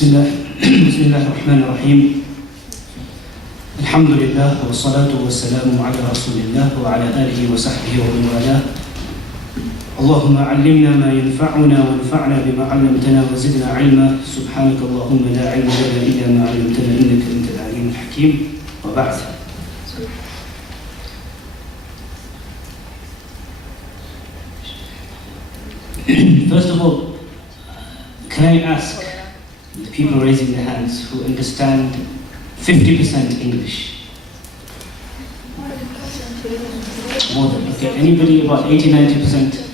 بسم الله. بسم الله الرحمن الرحيم. الحمد لله والصلاة والسلام على رسول الله وعلى آله وصحبه ومن والاه. اللهم علمنا ما ينفعنا وانفعنا بما علمتنا وزدنا علما. سبحانك اللهم لا علم لنا إلا ما علمتنا إنك أنت العليم الحكيم. وبعد. First of all, can I ask people raising their hands who understand 50% English? More than, okay. Anybody about 80 90%?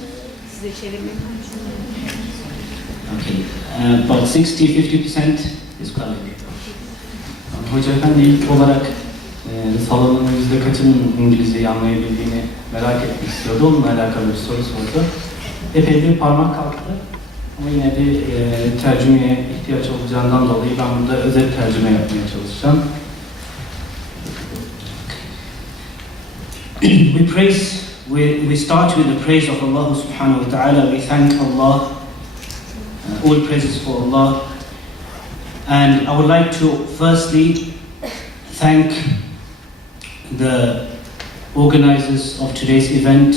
Okay. Uh, about 60 50% is quite Hoca Efendi ilk olarak e, salonun yüzde kaçının İngilizceyi anlayabildiğini merak etmek istiyordu. Onunla alakalı bir soru sordu. Epey bir parmak kalktı. Ama yine e, tercümeye ihtiyaç olacağından dolayı ben burada özel tercüme yapmaya çalışacağım. we praise, we, we start with the praise of Allah subhanahu wa ta'ala. We thank Allah, uh, all praises for Allah. And I would like to firstly thank the organizers of today's event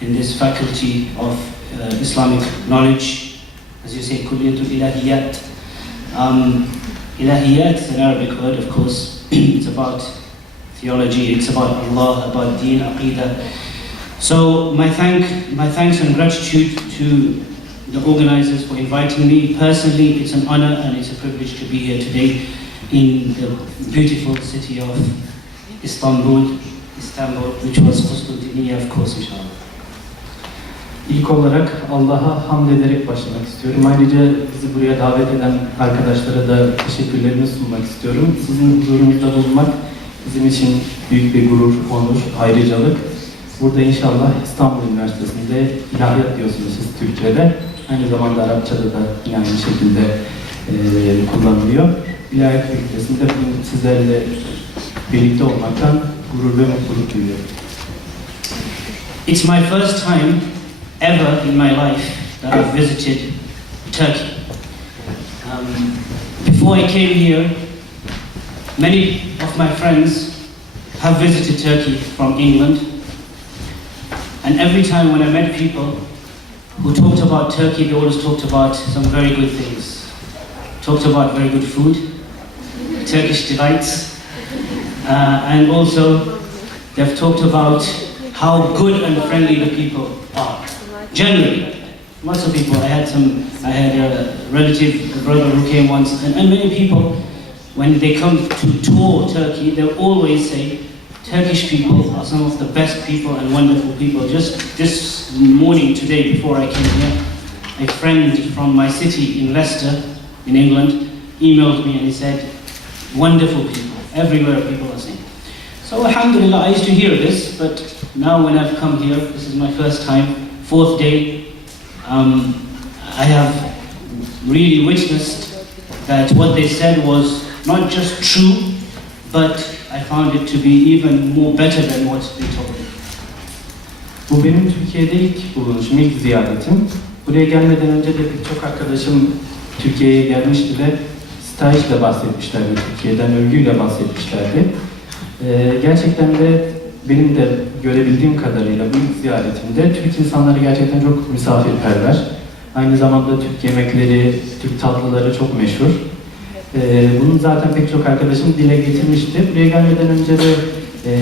in this faculty of uh, Islamic knowledge, as you say, Kulliyatul Ilahiyat. Um, ilahiyat, is an Arabic word, of course, it's about theology, it's about Allah, about deen, aqidah. So my thank, my thanks and gratitude to the organizers for inviting me. Personally, it's an honor and it's a privilege to be here today in the beautiful city of Istanbul, Istanbul, which was Constantinople, of course, inshallah. İlk olarak Allah'a hamd ederek başlamak istiyorum. Ayrıca bizi buraya davet eden arkadaşlara da teşekkürlerimi sunmak istiyorum. Sizin huzurunuzda bulunmak bizim için büyük bir gurur, onur, ayrıcalık. Burada inşallah İstanbul Üniversitesi'nde ilahiyat diyorsunuz siz Türkçe'de. Aynı zamanda Arapçada da yine aynı şekilde eee, kullanılıyor. İlahiyat Fakültesi'nde sizlerle birlikte olmaktan gurur ve mutluluk duyuyorum. It's my first time ever in my life that I've visited Turkey. Um, before I came here, many of my friends have visited Turkey from England. And every time when I met people who talked about Turkey, they always talked about some very good things. Talked about very good food, Turkish delights, uh, and also they've talked about how good and friendly the people are. Generally, lots of people. I had some. I had a relative, a brother who came once, and, and many people, when they come to tour Turkey, they always say Turkish people are some of the best people and wonderful people. Just this morning, today, before I came here, a friend from my city in Leicester, in England, emailed me and he said, "Wonderful people. Everywhere people are saying." So Alhamdulillah, I used to hear this, but now when I've come here, this is my first time, fourth day, um, I have really witnessed that what they said was not just true, but I found it to be even more better than what they told. Bu benim Türkiye'de ilk bulunuşum, ilk ziyaretim. Buraya gelmeden önce de pek çok arkadaşım Türkiye'ye gelmişti ve stajla bahsetmişlerdi Türkiye'den, övgüyle bahsetmişlerdi. Ee, gerçekten de benim de görebildiğim kadarıyla bu ilk ziyaretimde Türk insanları gerçekten çok misafirperver. Aynı zamanda Türk yemekleri, Türk tatlıları çok meşhur. Ee, bunu zaten pek çok arkadaşım dile getirmişti. Buraya gelmeden önce de e,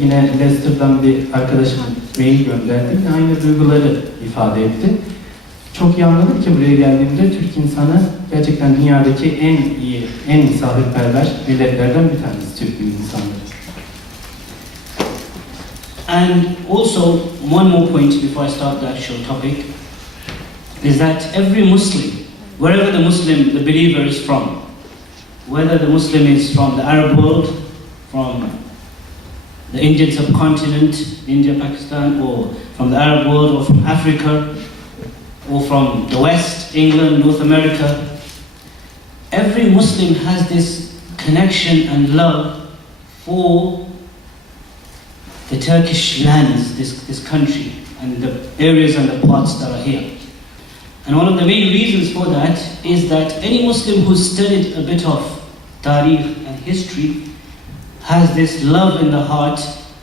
yine Leicester'dan bir arkadaşım mail gönderdi. Aynı duyguları ifade etti. Çok iyi anladım ki buraya geldiğimde Türk insanı gerçekten dünyadaki en iyi, en misafirperver milletlerden bir tanesi Türk insanları. And also, one more point before I start the actual topic is that every Muslim, wherever the Muslim, the believer is from, whether the Muslim is from the Arab world, from the Indian subcontinent, India, Pakistan, or from the Arab world, or from Africa, or from the West, England, North America. Every Muslim has this connection and love for the Turkish lands, this, this country, and the areas and the parts that are here. And one of the main reasons for that is that any Muslim who's studied a bit of tariq and history has this love in the heart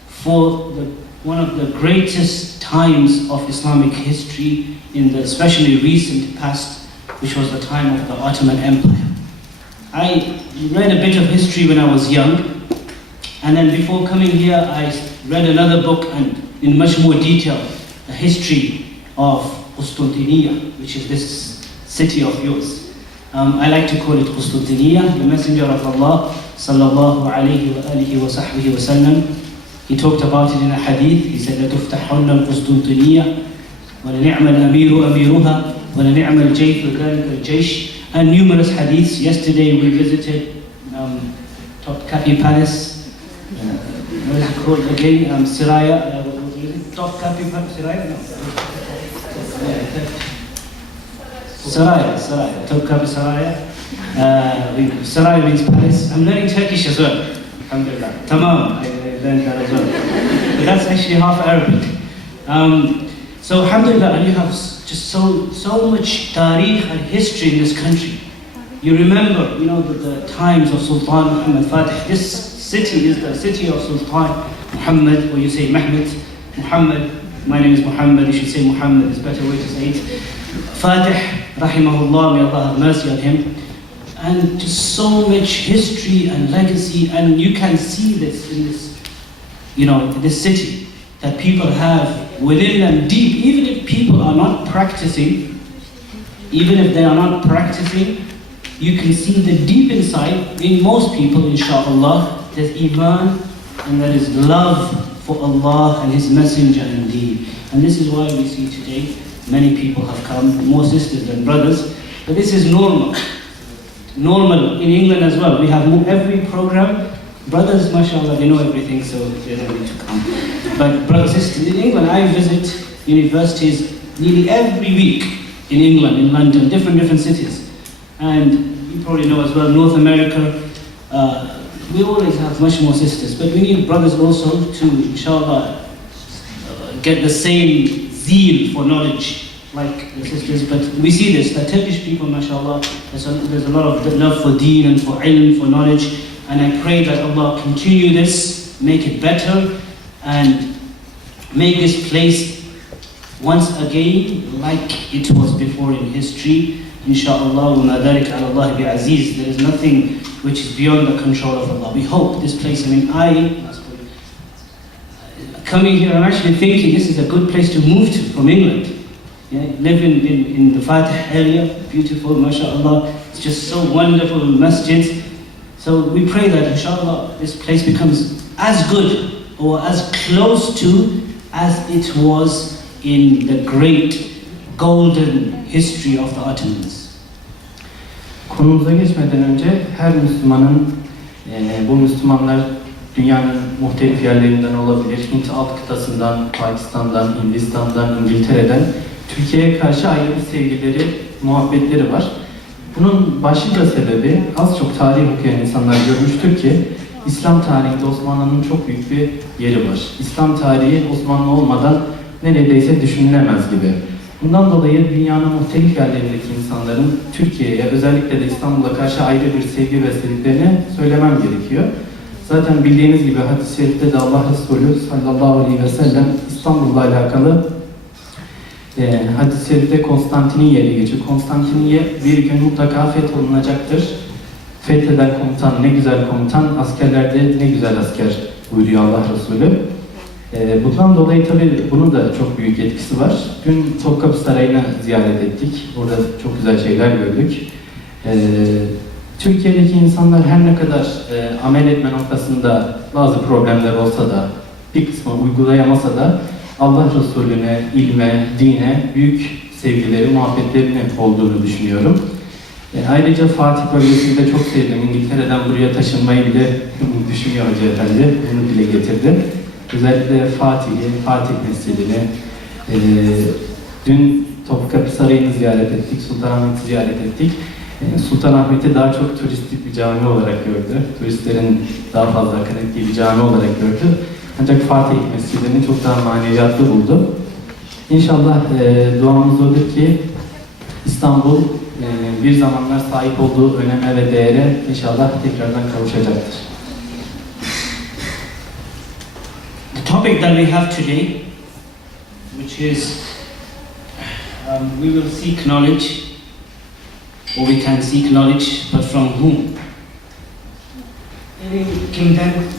for the, one of the greatest times of Islamic history in the especially recent past, which was the time of the Ottoman Empire. I read a bit of history when I was young, and then before coming here, I read another book and in much more detail the history of Constantinople, which is this city of yours. Um, I like to call it Constantinople, the Messenger of Allah, sallallahu alayhi wa alihi wa sahbihi wa sallam. He talked about it in a hadith. He said, لَتُفْتَحُنَّ الْقُسْطُنْطِنِيَّةِ وَلَنِعْمَ الْأَمِيرُ أَمِيرُهَا وَلَنِعْمَ الْجَيْشُ ذَلِكَ الْجَيْشِ And numerous hadiths. Yesterday we visited um, Topkapi Palace. uh, what is it called again? Um, Siraya. Uh, it? Topkapi Palace? Siraya? No. Saraya, Saraya, Topkapi Saraya. Uh, we- Saraya means palace. I'm learning Turkish as well. Alhamdulillah. Tamam, I I learned that as well. But that's actually half Arabic. Um, so Alhamdulillah, and you have just so so much tariq and history in this country. You remember, you know, the, the times of Sultan Muhammad Fatih. This city is the city of Sultan Muhammad, or you say Mehmet, Muhammad. My name is Muhammad, you should say Muhammad, a better way to say it. Fatih, rahimahullah, may Allah have mercy on him. And just so much history and legacy, and you can see this in this, you know, this city that people have within them deep, even if people are not practicing, even if they are not practicing, you can see the deep inside, in most people, inshallah, there's iman and there is love for Allah and His Messenger indeed. And this is why we see today many people have come, more sisters than brothers, but this is normal. Normal in England as well. We have every program. Brothers, mashallah, they know everything, so they don't need to come. But brothers, sisters, in England, I visit universities nearly every week in England, in London, different different cities. And you probably know as well, North America, uh, we always have much more sisters, but we need brothers also to, inshallah, uh, get the same zeal for knowledge like the sisters. But we see this, that Turkish people, mashallah, there's a, there's a lot of love for deen and for ilm, for knowledge. And I pray that Allah continue this, make it better, and make this place once again like it was before in history. Insha'Allah, وَمَا ذَلِكَ عَلَى اللَّهِ بِعَزِيزٍ There is nothing which is beyond the control of Allah. We hope this place, I mean, I, coming here, I'm actually thinking this is a good place to move to from England. Yeah, live in, in, in the Fatih area, beautiful, mashallah. It's just so wonderful, masjid. So we pray that inshallah this place becomes as good or as close to as it was in the great golden history of the Ottomans. Konumuza geçmeden önce her Müslümanın, e, bu Müslümanlar dünyanın muhtelif yerlerinden olabilir. Hint alt kıtasından, Pakistan'dan, Hindistan'dan, İngiltere'den Türkiye'ye karşı ayrı bir sevgileri, muhabbetleri var. Bunun başlıca sebebi az çok tarih okuyan insanlar görmüştür ki İslam tarihinde Osmanlı'nın çok büyük bir yeri var. İslam tarihi Osmanlı olmadan neredeyse düşünülemez gibi. Bundan dolayı dünyanın muhtelif yerlerindeki insanların Türkiye'ye, özellikle de İstanbul'a karşı ayrı bir sevgi beslediklerini söylemem gerekiyor. Zaten bildiğiniz gibi hadis-i şerifte de Allah Resulü sallallahu aleyhi ve sellem İstanbul'la alakalı e, hadis-i şerifte Konstantiniye'ye geçiyor. Konstantiniye bir gün mutlaka fetholunacaktır. Fetheden komutan ne güzel komutan, askerlerde ne güzel asker buyuruyor Allah Resulü. Ee, bundan dolayı tabii bunun da çok büyük etkisi var. Dün Topkapı Sarayı'nı ziyaret ettik. Orada çok güzel şeyler gördük. Ee, Türkiye'deki insanlar her ne kadar e, amel etme noktasında bazı problemler olsa da bir kısmı uygulayamasa da Allah Resulüne, ilme, dine büyük sevgileri, muhabbetlerini olduğunu düşünüyorum. E, ayrıca Fatih bölgesini de çok sevdim. İngiltere'den buraya taşınmayı bile düşünüyor Hoca Efendi. Bunu dile getirdi. Özellikle Fatih'i, Fatih Mescidini, e, dün Topkapı Sarayı'nı ziyaret ettik, Sultanahmet'i ziyaret ettik. E, Sultanahmet'i daha çok turistik bir cami olarak gördü. Turistlerin daha fazla akın ettiği bir cami olarak gördü. Ancak Fatih Mescidi'ni çok daha maneviyatlı buldu. İnşallah e, duamız odur ki İstanbul e, bir zamanlar sahip olduğu öneme ve değere inşallah tekrardan kavuşacaktır. Topic that we have today, which is um, we will seek knowledge, or we can seek knowledge, but from whom? Maybe Kimden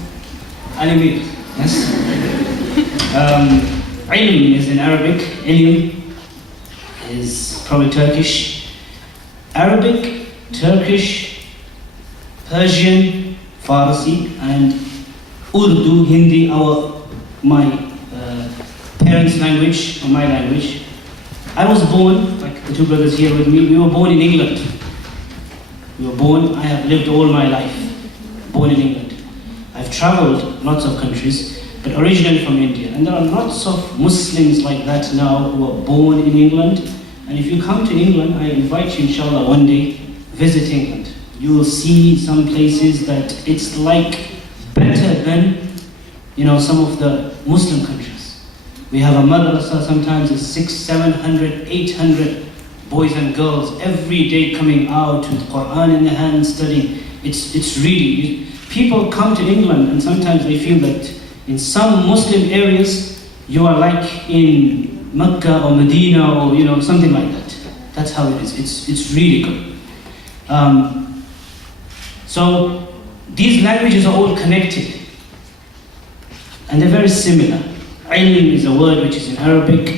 Alimir, yes? um, ilm is in Arabic, ilm is probably Turkish. Arabic, Turkish, Persian, Farsi, and Urdu, Hindi, our my uh, parents' language or my language. I was born, like the two brothers here with me, we were born in England. We were born, I have lived all my life, born in England. I've traveled lots of countries, but originally from India. And there are lots of Muslims like that now who are born in England. And if you come to England, I invite you, inshallah, one day, visit England. You will see some places that it's like better than you know, some of the Muslim countries. We have a madrasa sometimes is six, seven hundred, eight hundred boys and girls every day coming out with Quran in their hand studying. It's, it's really, people come to England and sometimes they feel that in some Muslim areas you are like in Mecca or Medina or, you know, something like that. That's how it is. It's, it's really good. Um, so these languages are all connected and they're very similar. Ilm is a word which is in Arabic,